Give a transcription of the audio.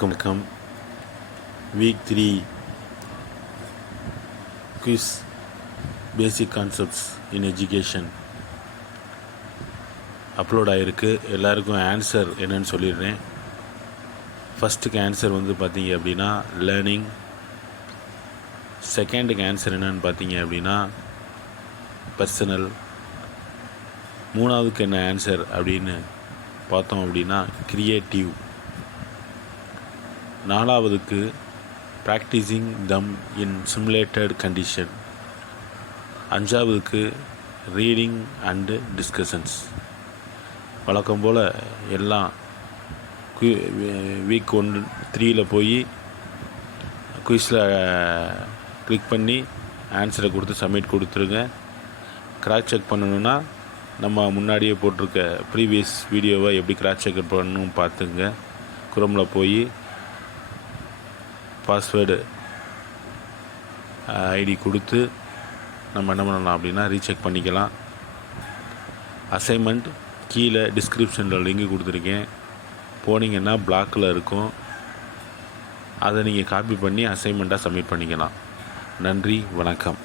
வணக்கம். Week 3 quiz basic concepts in education upload ஆகிருக்கு. எல்லாருக்கும் ஆன்சர் என்னன்னு சொல்லிடுறேன். ஃபஸ்ட்டுக்கு ஆன்சர் பார்த்தீங்க அப்படின்னா லேர்னிங். செகண்டுக்கு ஆன்சர் என்னன்னு பார்த்தீங்க அப்படின்னா பர்சனல். மூணாவதுக்கு என்ன ஆன்சர் அப்படின்னு பார்த்தோம் அப்படின்னா கிரியேட்டிவ். நாலாவதுக்கு practising them in simulated condition. அஞ்சாவதுக்கு ரீடிங் அண்டு டிஸ்கஷன்ஸ். வழக்கம் போல் எல்லாம் வீக் 3 போய் குயிஸில் கிளிக் பண்ணி ஆன்சரை கொடுத்து சப்மிட் கொடுத்துருங்க. கிராஸ் செக் பண்ணணுன்னா நம்ம முன்னாடியே போட்டிருக்க ப்ரீவியஸ் வீடியோவை எப்படி கிராஸ் செக் பண்ணணும் பார்த்துங்க. குரோமில் போய் பாஸ்வேர்டு ஐடி கொடுத்து நம்ம என்ன பண்ணலாம் அப்படின்னா ரீசெக் பண்ணிக்கலாம். அசைன்மெண்ட் கீழே டிஸ்கிரிப்ஷனில் லிங்க் கொடுத்துருக்கேன். போனீங்கன்னா பிளாக்கில் இருக்கும். அதை நீங்கள் காப்பி பண்ணி அசைன்மெண்ட்டாக சப்மிட் பண்ணிக்கலாம். நன்றி, வணக்கம்.